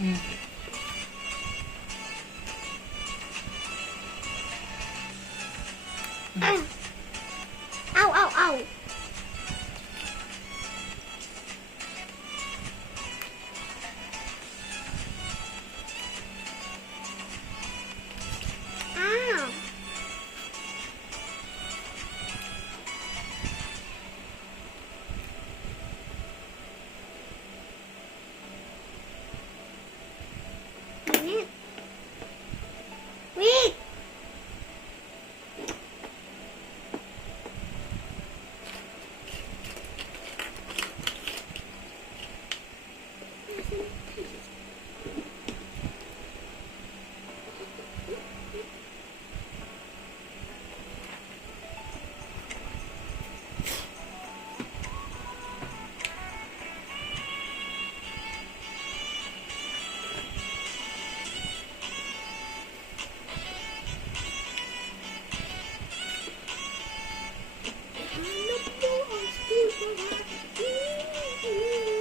Mm. Ow, ow, ow. Ow. Wait.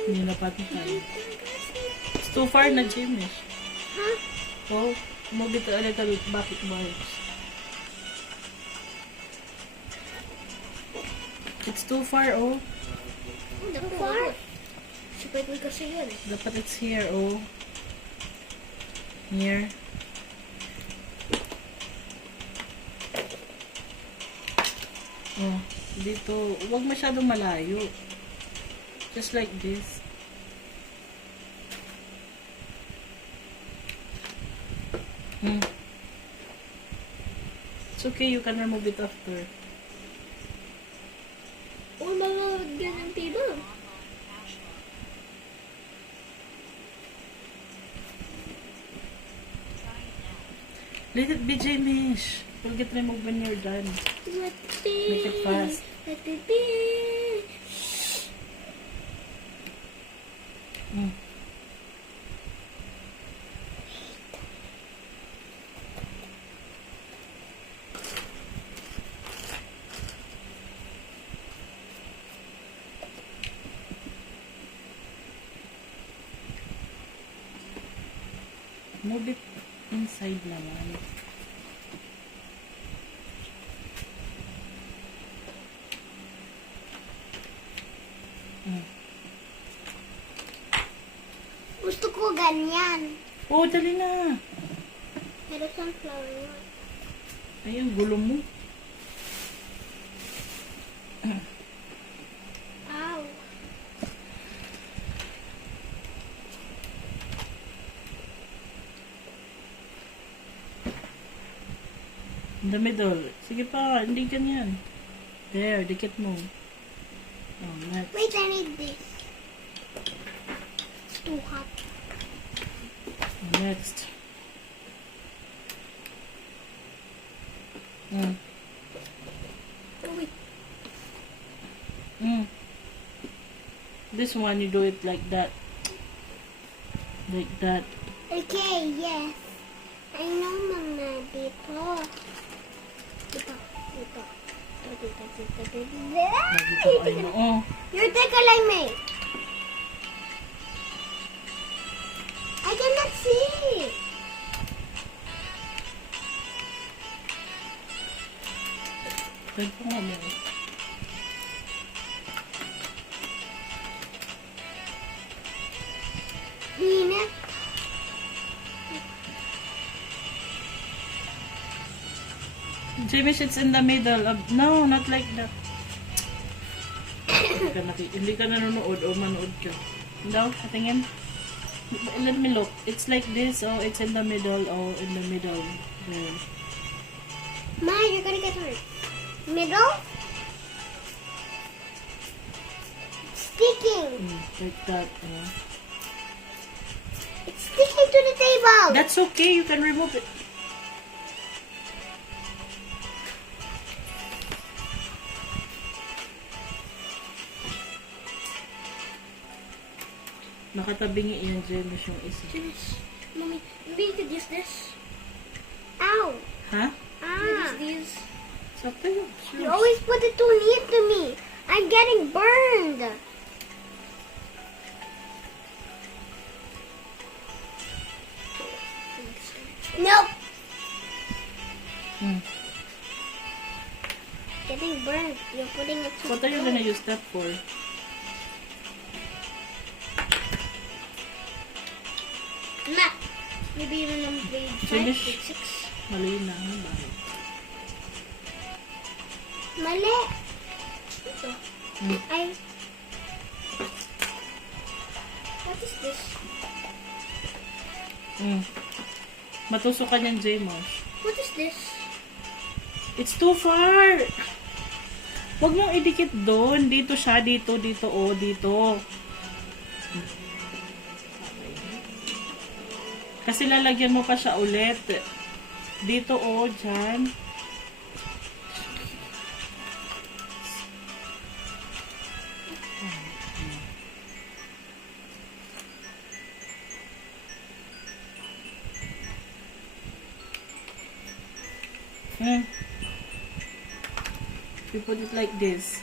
Hindi na pati tayo. It's too far na, James. Huh? Oh, move it a little back it boys. It's too far, oh. Too far? Sipay ko kasi yun. Dapat it's here, oh. Here. Oh, dito. Huwag masyadong malayo. Just like this. It's okay, you can remove it after. Oh, mga ganang table. Let it be, James. We'll get removed when you're done. Let it be. Make it fast. Let it be. Mm. Move it inside naman. Gusto ko ganyan. Oh, dali na. Pero sunflower yun. Ay, ang gulo mo. Ow. In the middle. Sige pa, hindi ganyan. There, dikit mo. Oh, next. Wait, I need this. It's too hot. Next. Mm. Oh, wait. Mm. This one, you do it like that. Like that. Okay, yes. I know, Mama. Dito. Dito. Dito. Dito. Dito. Dito. Ay, no. Oh. You're tickling me. I cannot see. Pwede po nga mo. Nina. James, it's in the middle. No, not like that. Hindi ka nanonood o manood ka. No, patingin. Let me look. It's like this. Oh, it's in the middle. Oh, in the middle. There. Ma, you're gonna get hurt. Middle? Sticking. Like that. Oh. It's sticking to the table. That's okay. You can remove it. Nakatabingi yan, James, yung isa. Mommy, maybe you could use this. Ow. Ha? Ah. It's up to you. You always put it too near to me. I'm getting burned. You're putting it. What are you gonna use that for? Nah. Maybe you know grade 5, Finish. grade 6. Mali na. Bakit? Mali. Ito. Hmm. Ay. What is this? Matusok ka niyan, Jamos. What is this? It's too far! Huwag mong idikit doon. Dito siya. Dito. Oh, dito. Kasi lalagyan mo pa siya ulit. Dito, oh. Dyan. You put it like this.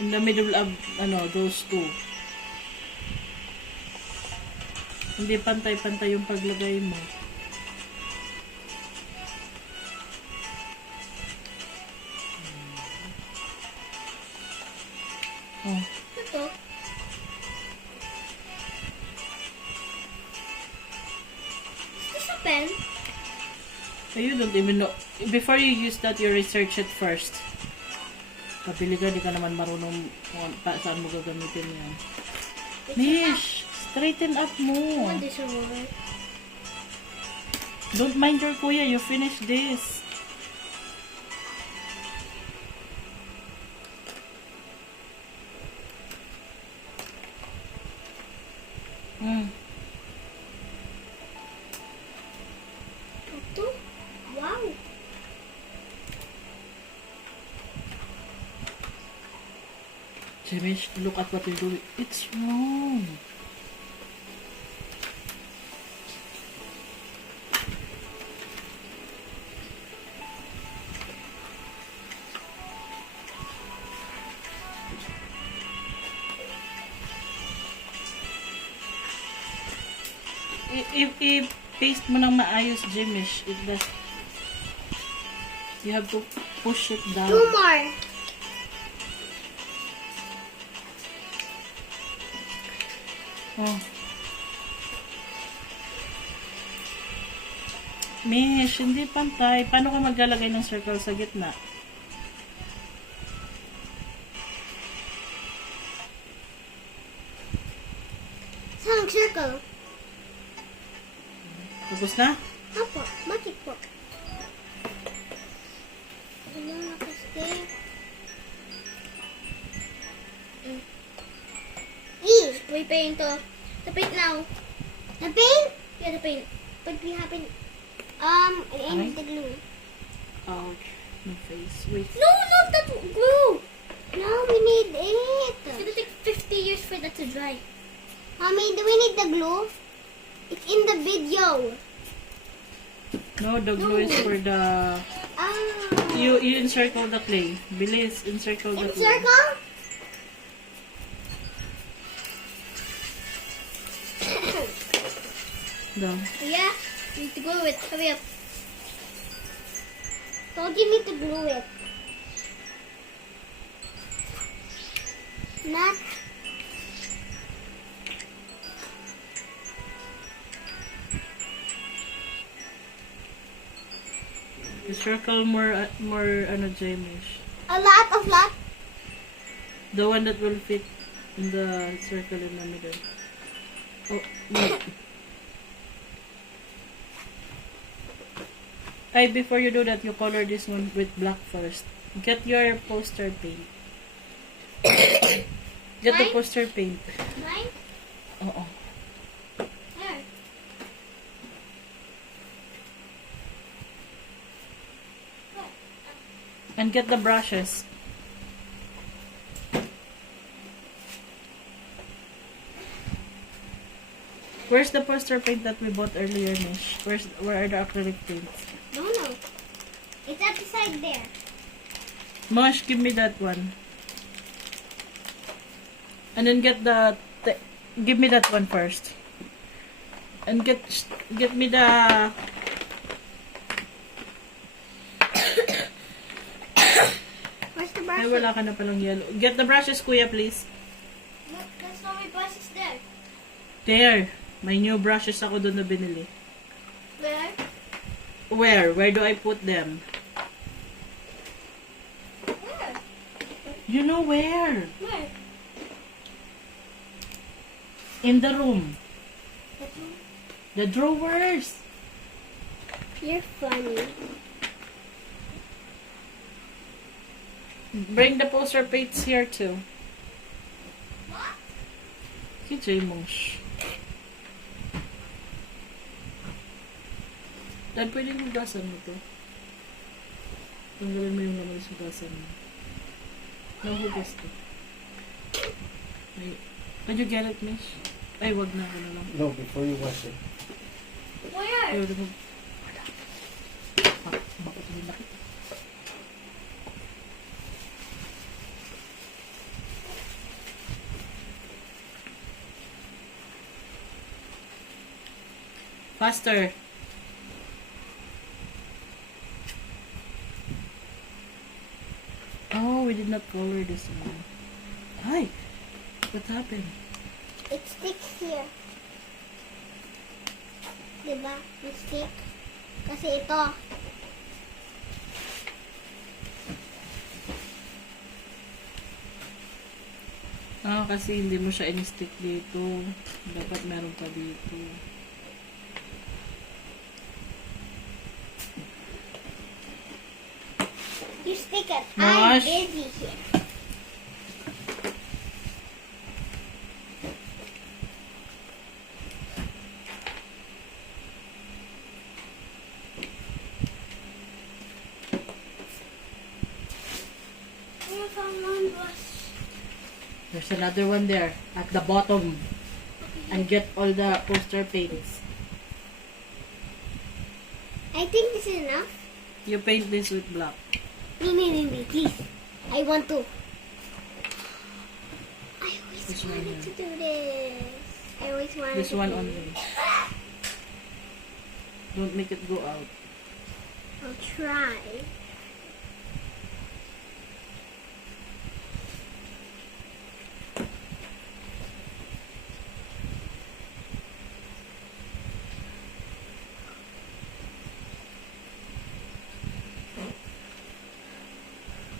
In the middle of, those two. Hindi pantay-pantay yung paglagay mo. Oh. Ito. Is this a pen? You don't even know. Before you use that, you research it first. Kapili ka, di ka naman marunong kung saan mo gagamitin yan. Mish, straighten up mo. Want this over? Don't mind your kuya, you finish this. Ito? Wow. Jimish, look at what you're doing. It's wrong. I-paste mo ng maayos, Jimish. It does. You have to push it down. 2 more. Oh. Mish, hindi pantay. Paano ka maglalagay ng circle sa gitna? Saan circle? Tapos na? Apo, bakit po? Ano nakastay? We paint to. The paint now. The paint? Yeah, the paint. But we haven't. I ended the glue. Ouch. My face. Wait. No, not that glue. No, we need it. It's gonna take 50 years for that to dry. Mommy, do we need the glue? It's in the video. No, the glue is for the... You encircle the clay. Bilis, encircle the clay. Encircle? Down. Yeah, you need to glue it. Hurry up. Told you need to glue it. Not. You circle more, Jamish. A lot. The one that will fit in the circle in the middle. Oh, wait. Before you do that, you color this one with black first. Get your poster paint. Get the Mine? poster paint. Mine? Oo. There. And get the brushes. Where's the poster paint that we bought earlier, Mish? Where are the acrylic paints? No. It's at the side there. Mosh, give me that one. And then get give me that one first. And get me the Ay, wala ka na palang yellow. Get the brushes, kuya, please. Look, that's not my brushes there. There. May new brushes ako doon na binili. Where? Where? Where do I put them? Where? You know where? Where? In the room. That one? The drawers. You're funny. Bring the poster paints here too. What? KJ Mosh. Dad, pwede mo gasan mo to. Tanggalin mo yung laman sa gasan mo. Nahugas to. Ay, can you get it, Mish? Ay, wag na. Ano lang. No, before you wash it. Where? Ay, wala mo. Wala. Bakit hindi nakita? Faster. Oh, we did not color this one. Hi. What happened? It sticks here. Diba? It stick. Kasi ito. Ah, kasi hindi mo siya in-stick dito. Dapat meron pa dito. You stick it. Mosh. I'm busy here. I found one brush. There's another one there at the bottom. And get all the poster paints. I think this is enough. You paint this with black. No, please. I want to. I always This one wanted here. to do this. I always wanted This to one do only. Don't make it go out. I'll try.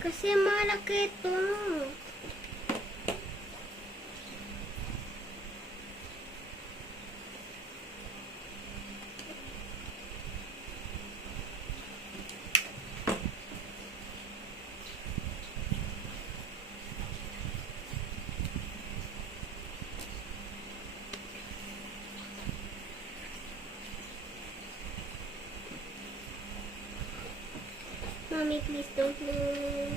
Kasi malaki ito. Mommy, please don't move.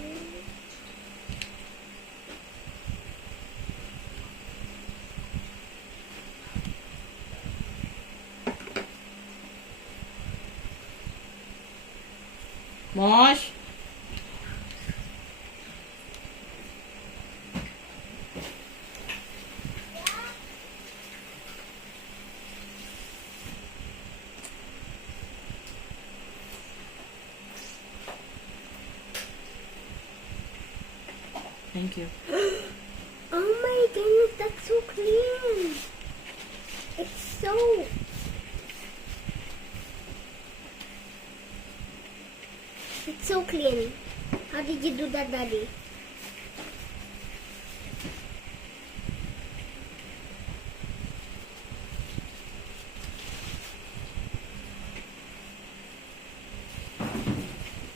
Mosh! Thank you. Oh my goodness, that's so clean. It's so... It's so clean. How did you do that, Daddy?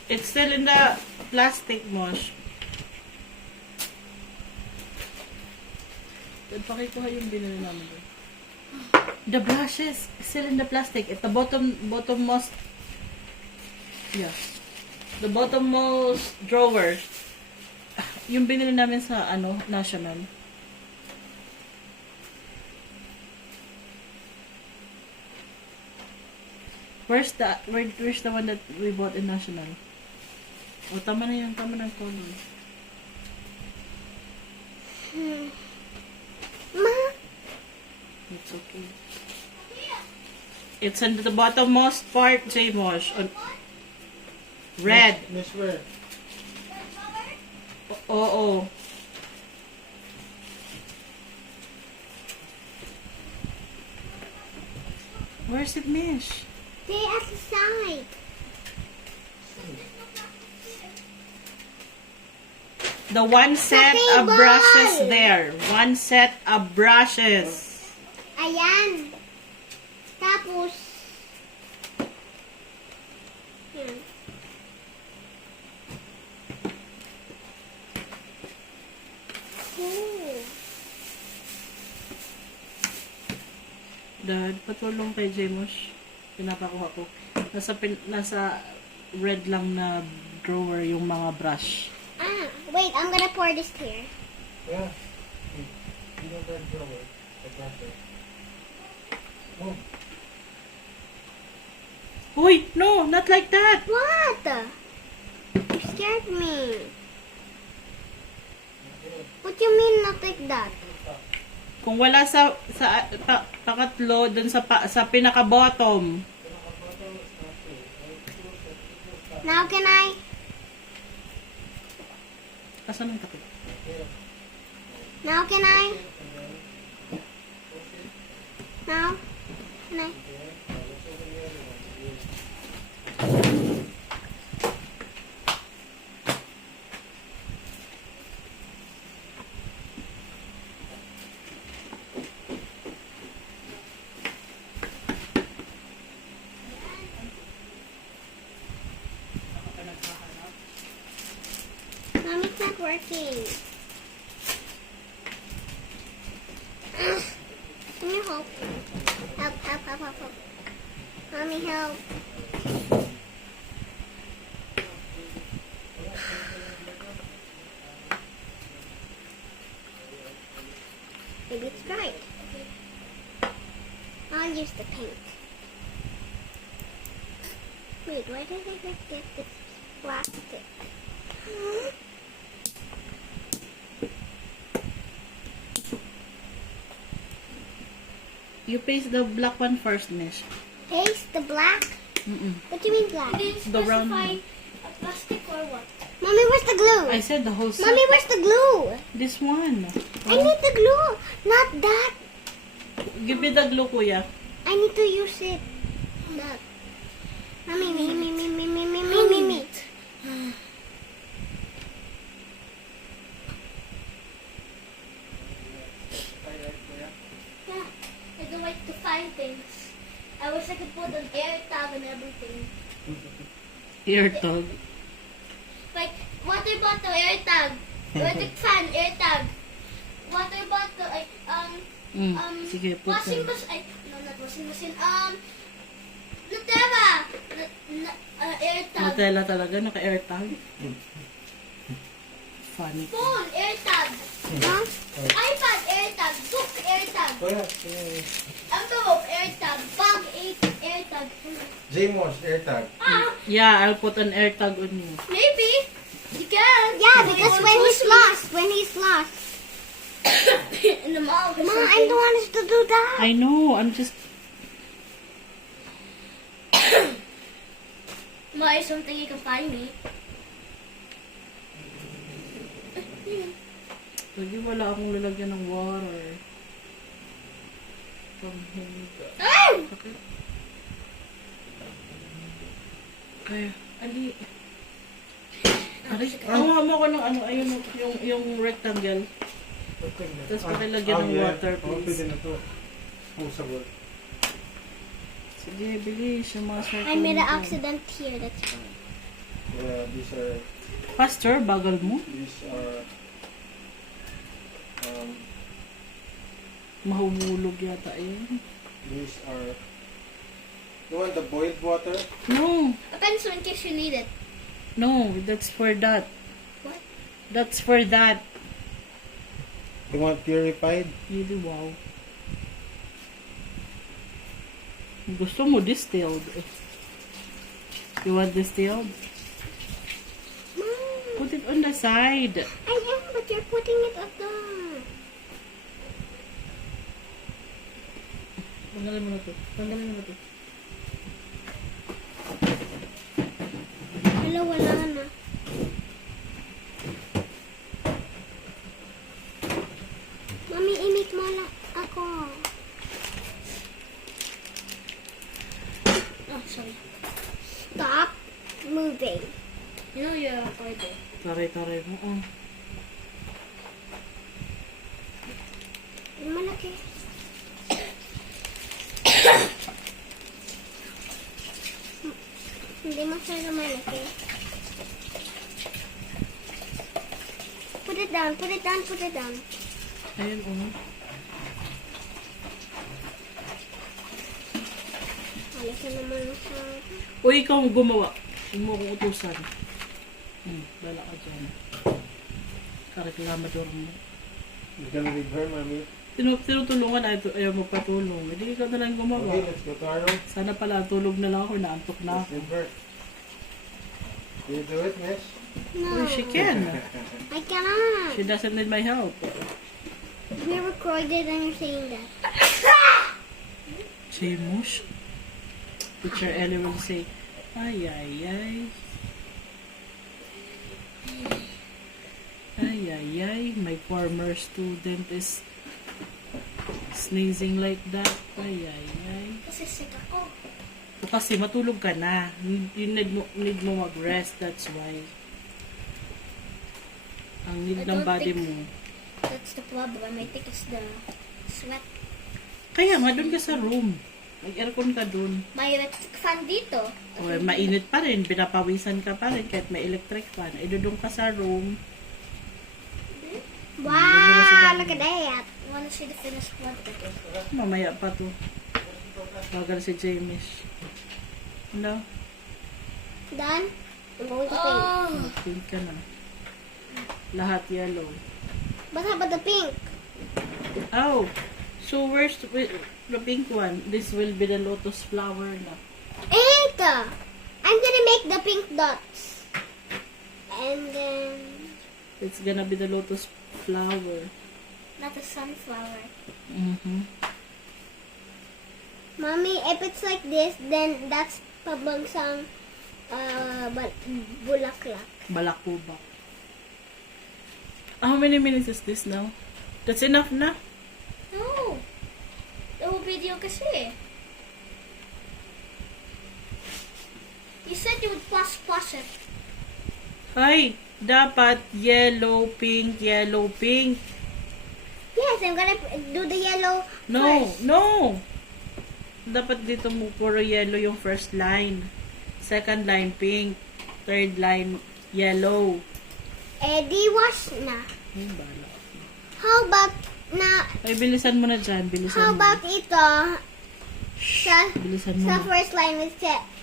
It's still in the plastic, Mosh. Pakikuha yung binili namin doon. The brushes still in the plastic. At the bottommost. Yeah. The bottommost drawer. Yung binili namin sa National. Where's the one that we bought in National? O, tama na yun. Tama na yung color. Ma? It's okay. It's on the bottommost part, J-Mosh. On red. Miss, where? Oo. Where's it, Mish? Stay at the side. The one set of table. brushes there. One set of brushes. Ayan. Tapos, yan. Oh. Dad, patulong kay Jamosh. Pinapakuha ko. Nasa red lang na drawer yung mga brush. Ah, wait, I'm gonna pour this here. Yeah. You know that drawer. The brushes. Oh. Uy, no, not like that. What? You scared me. What do you mean not like that? Kung wala sa pakatlo dun sa pinaka bottom. Now can I? Asan ang takip? Now can I? Now? Can I? Mom, it's not working. Can you help? Help. Mommy, help. Maybe it's right. I'll use the paint. Wait, why did I get this plastic? You paste the black one first, Mish. Paste the black? Mm-mm. What do you mean black? The round one. A plastic or what? Mommy, where's the glue? I said the whole set. Mommy, where's the glue? This one. I need the glue, not that. Give me the glue, kuya. I need to use it. That. Mommy, me. Yeah, I don't like to find things. I wish I could put an air tag and everything. Ear tag. Like water bottle air tag, electric fan air tag, water bottle Sige, put washing them. machine. No, not washing machine. Nutella air tag. Nutella talaga, naka-air tag. Funny. Phone air tag. Huh? iPad air tag. Book air tag. Oh yeah. Envelope air tag. Bag air tag. Jamosh AirTag. Ah, Yeah, I'll put an air tag on you. maybe. You can. Yeah, because when he's lost. In the mall. Ma, I don't want us to do that. I know, I'm just... Ma, is something you can find me. Lagi wala akong lalagyan ng water. Panghiga. Oh! Bakit? Kaya, ali. Aray, kuha mo ako ng ano, ayun, yung rectangle. Tapos pakilagyan ng water, Oh, please. pwede na to. Usable. Sige, bilis yung mga circle. I made an mo. accident here, that's why. Yeah, Faster, bagal mo. these are Mahuhulog yata yun. these are you want the boiled water? No, A pencil in case you need it. no, that's for that. What? That's for that. You want purified? Really, wow. Gusto mo distilled. You want distilled? Mom, Put it on the side. I am, but you're putting it at the... Tanggalin mo na to. Tanggalin mo na to. Hello, wala na. pwede. Taray-taray mo. Oh. Yung malaki. Hindi masyado malaki. Put it down, put it down, put it down. Ayun, oh. Malaki naman siya. Uy, ikaw ang gumawa. Huwag mo akong utusan. Bala ka dyan. Kareklamador mo. You gonna leave her, mommy? Tinutulungan ayaw mo patulong. Hindi ka na lang gumawa. Okay, let's go to our room. Sana pala tulog na lang ako, naantok na Let's ako. leave her. Do you do it, Miss? No, Uy, she can. I cannot. She doesn't need my help. We recorded and you're saying that. Chimush. Teacher Ellie will say, ay, ay, ay. Ay, ay, ay. My former student is sneezing like that. Ay, ay, ay. Kasi sick ako. O kasi matulog ka na. You need mo mag-rest. That's why. Ang need I ng don't body think- mo. That's the problem. I think it's the sweat. Kaya nga, doon ka sa room. Mag-aircon ka doon. May electric fan dito. O, mainit pa rin. Pinapawisan ka pa rin kahit may electric fan. Doon ka sa room. Wow, look at that. You wanna see the finished product? Mamaya pa to. Bagal si James. Ano? Done? I'm going to pink. Pink ka na. Lahat yellow. But how about the pink? Oh! So where's the pink one? This will be the lotus flower na. Eight! I'm gonna make the pink dots. And then... It's gonna be the lotus flower. Not a sunflower. Mm-hmm. Mommy, if it's like this, then that's pabangsang bulaklak. Balakubak. How many minutes is this now? That's enough na? No! The whole video kasi. You said you would plus it. Ay! Dapat yellow, pink, yellow, pink. Yes, I'm gonna do the yellow No! first. No! Dapat dito mo puro yellow yung first line. Second line, pink. Third line, yellow. Eh, di wash na. Ay, bala. How about na... Ay, bilisan mo na dyan. Bilisan How mo. about ito? Sa, Bilisan mo sa na. first line is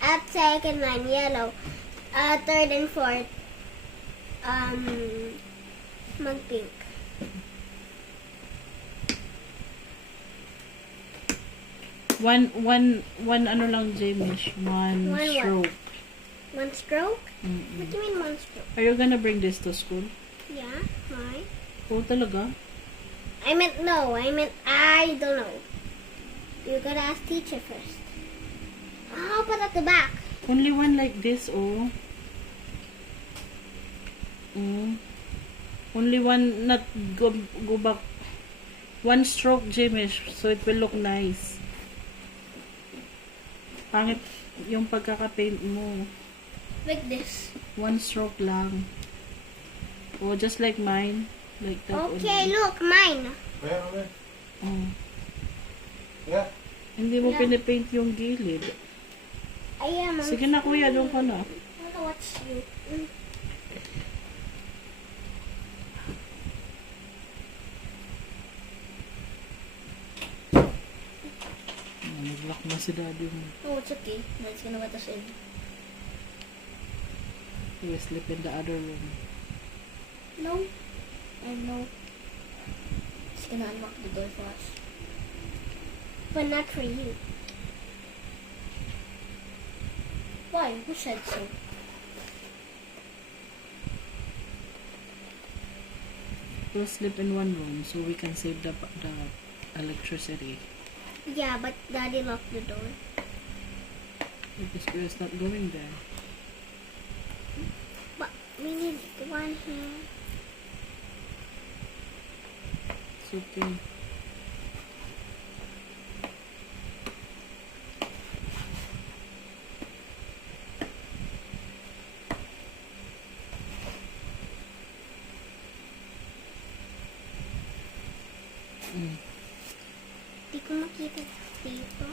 at second line, yellow. Third and fourth, mag-pink. One ano lang, James. One One what? stroke. One stroke? Mm-mm. What do you mean one stroke? Are you gonna bring this to school? Yeah, why? Oo, talaga? I meant no. I meant I don't know. You gotta ask teacher first. How about at the back? Only one like this, oh. Only one, not go back. One stroke, James, so it will look nice. Pangit yung pagkaka-paint mo. Like this. One stroke lang. Oh, just like mine. Like that Okay, only. look, mine. Where, where? Oh. Yeah. Hindi mo Yeah. pinipaint yung gilid. I am. Sige na, kuya, doon ka na. I wanna watch you. Nag-lock na si daddy mo. Oh, it's okay. No, it's gonna let us in. He will sleep in the other room. No. I know. It's gonna unlock the door for us. But not for you. Why? Who said so? We'll sleep in one room so we can save the electricity. Yeah, but Daddy locked the door. Because we're not going there. But we need one here. It's okay. Di ko makita dito.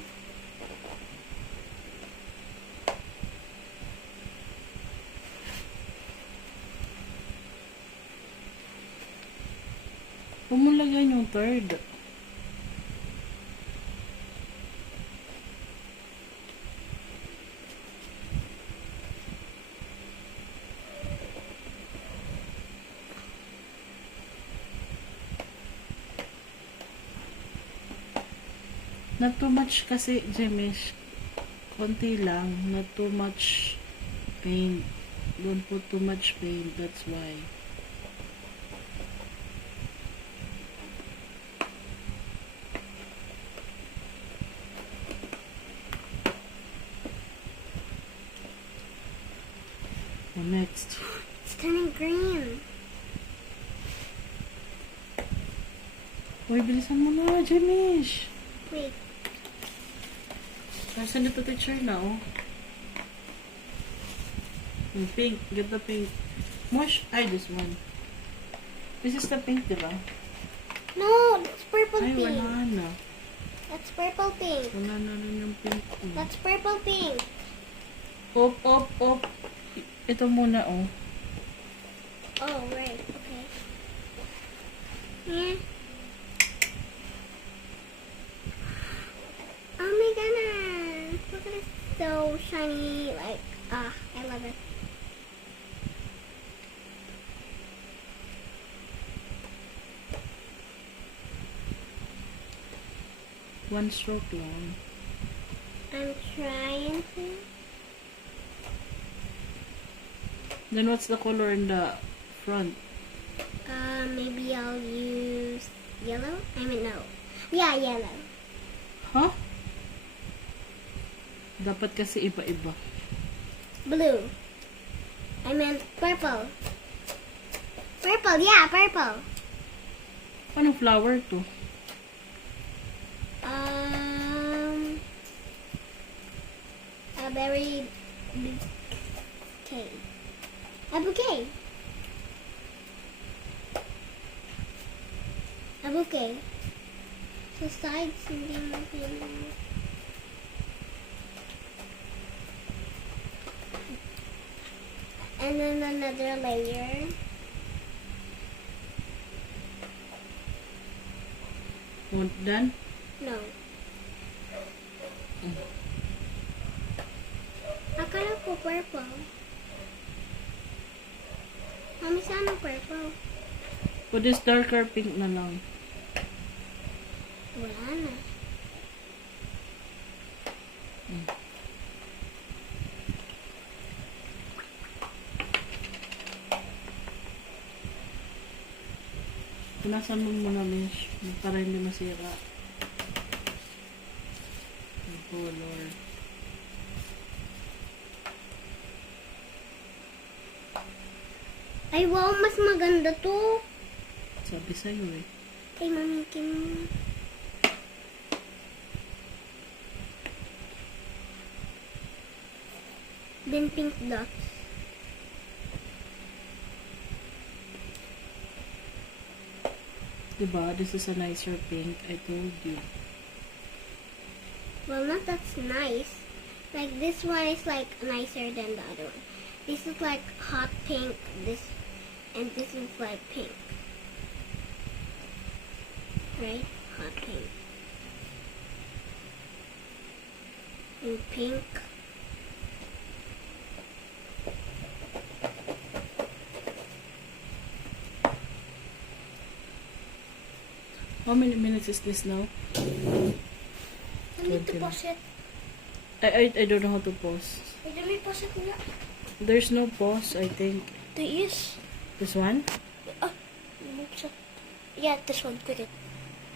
Huwag mo lagyan yung third. Not too much kasi, Jemish. Konti lang. Not too much paint. Don't put too much paint. That's why. Next. It's turning green. Uy, bilisan mo na, Jemish. Wait. Nasaan ito teacher na, oh? Yung pink. Get the pink. Mush. Ay, this one. This is the pink, diba? No, that's purple Ay, pink. wala na. That's purple pink. Wala na rin yung pink. That's purple pink. Op, op, op. Ito muna, oh. Oh, right. Okay. Yeah. Oh my goodness. Look at it. So shiny. Like, I love it. One stroke lang. I'm trying to. Then what's the color in the front? Maybe I'll use yellow. I mean, no. Yeah, yellow. Huh? Dapat kasi iba-iba. Blue. I meant purple. Purple, yeah, purple. Anong flower to? A very bouquet. A bouquet. A bouquet. So sides and then and then another layer. Done? No. Akala ko purple. Mami, sana purple. O this darker pink na lang. Wala na. Punasan mo muna, Mish. Para hindi masira. Yung color. Ay, wow, mas maganda to. Sabi sa'yo eh. Kay Mami Kim. Then pink dots. Diba? This is a nicer pink. I told you. Well, not that's nice. Like, this one is, like, nicer than the other one. This is, like, hot pink. And this is, like, pink. Right? Hot pink. And pink. How many minutes is this now? I need to pause it. I don't know how to pause. Wait, let me pause it na. There's no pause, I think. There is. This one? Yeah, this one. Click it.